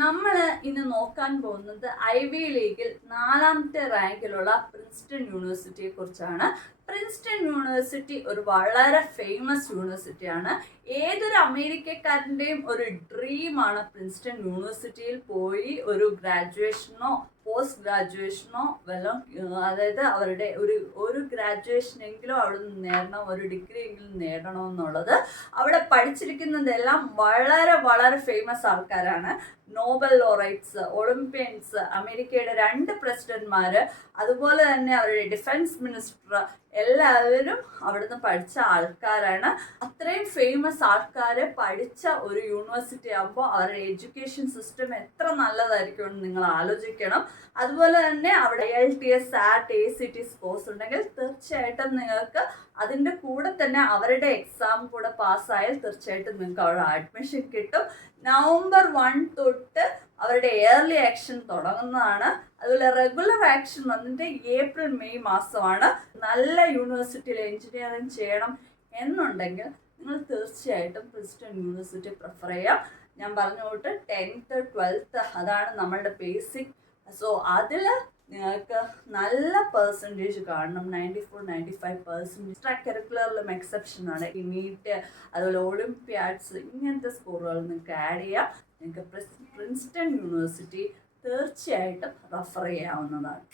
നമ്മൾ ഇന്ന് നോക്കാൻ പോകുന്നത് ഐവി ലീഗിൽ 4ാമത്തെ റാങ്കിലുള്ള പ്രിൻസ്റ്റൺ യൂണിവേഴ്സിറ്റിയെ കുറിച്ചാണ്. പ്രിൻസ്റ്റൺ യൂണിവേഴ്സിറ്റി ഒരു വളരെ ഫേമസ് യൂണിവേഴ്സിറ്റിയാണ്. ഏതൊരു അമേരിക്കക്കാരൻ്റെയും ഒരു ഡ്രീമാണ് പ്രിൻസ്റ്റൺ യൂണിവേഴ്സിറ്റിയിൽ പോയി ഒരു ഗ്രാജുവേഷനോ പോസ്റ്റ് ഗ്രാജുവേഷനോ വല്ലതും, അതായത് അവരുടെ ഒരു ഗ്രാജുവേഷനെങ്കിലും അവിടെ നിന്ന് നേടണം, ഒരു ഡിഗ്രി എങ്കിലും നേടണമെന്നുള്ളത്. അവിടെ പഠിച്ചിരിക്കുന്നതെല്ലാം വളരെ വളരെ ഫേമസ് ആൾക്കാരാണ്. നോബൽ ലോറൈറ്റ്സ്, ഒളിമ്പ്യൻസ്, അമേരിക്കയുടെ 2 പ്രസിഡന്റ്മാർ, അതുപോലെ തന്നെ അവരുടെ ഡിഫൻസ് മിനിസ്റ്റർ, എല്ലാവരും അവിടുന്ന് പഠിച്ച ആൾക്കാരാണ്. അത്രയും ഫേമസ് ആൾക്കാരെ പഠിച്ച ഒരു യൂണിവേഴ്സിറ്റി ആകുമ്പോൾ അവരുടെ എഡ്യൂക്കേഷൻ സിസ്റ്റം എത്ര നല്ലതായിരിക്കും എന്ന് നിങ്ങൾ ആലോചിക്കണം. അതുപോലെ തന്നെ അവിടെ IELTS, SAT, ACT സ്കോഴ്സ് ഉണ്ടെങ്കിൽ തീർച്ചയായിട്ടും നിങ്ങൾക്ക് അതിൻ്റെ കൂടെ തന്നെ അവരുടെ എക്സാം കൂടെ പാസ്സായാൽ തീർച്ചയായിട്ടും നിങ്ങൾക്ക് അവിടെ അഡ്മിഷൻ കിട്ടും. നവംബർ 1 തൊട്ട് അവരുടെ ഇയർലി ആക്ഷൻ തുടങ്ങുന്നതാണ്. അതുപോലെ റെഗുലർ ആക്ഷൻ വന്നിട്ട് ഏപ്രിൽ മെയ് മാസമാണ്. നല്ല യൂണിവേഴ്സിറ്റിയിൽ എഞ്ചിനീയറിംഗ് ചെയ്യണം എന്നുണ്ടെങ്കിൽ നിങ്ങൾ തീർച്ചയായിട്ടും പ്രിൻസ്റ്റൺ യൂണിവേഴ്സിറ്റി പ്രിഫർ ചെയ്യാം. ഞാൻ പറഞ്ഞു തൊട്ട് 10th 12th അതാണ് നമ്മളുടെ ബേസിക്. സോ അതിൽ നിങ്ങൾക്ക് നല്ല പെർസെൻറ്റേജ് കാണണം. 94-95% എക്സ്ട്രാ കരിക്കുലറിലും എക്സെപ്ഷനാണ്. ഈ നീറ്റ്, അതുപോലെ ഒളിമ്പ്യാഡ്സ്, ഇങ്ങനത്തെ സ്കോറുകൾ നിങ്ങൾക്ക് ആഡ് ചെയ്യാം. നിങ്ങൾക്ക് പ്രിൻസ്റ്റൺ യൂണിവേഴ്സിറ്റി തീർച്ചയായിട്ടും റെഫർ ചെയ്യാവുന്നതാണ്.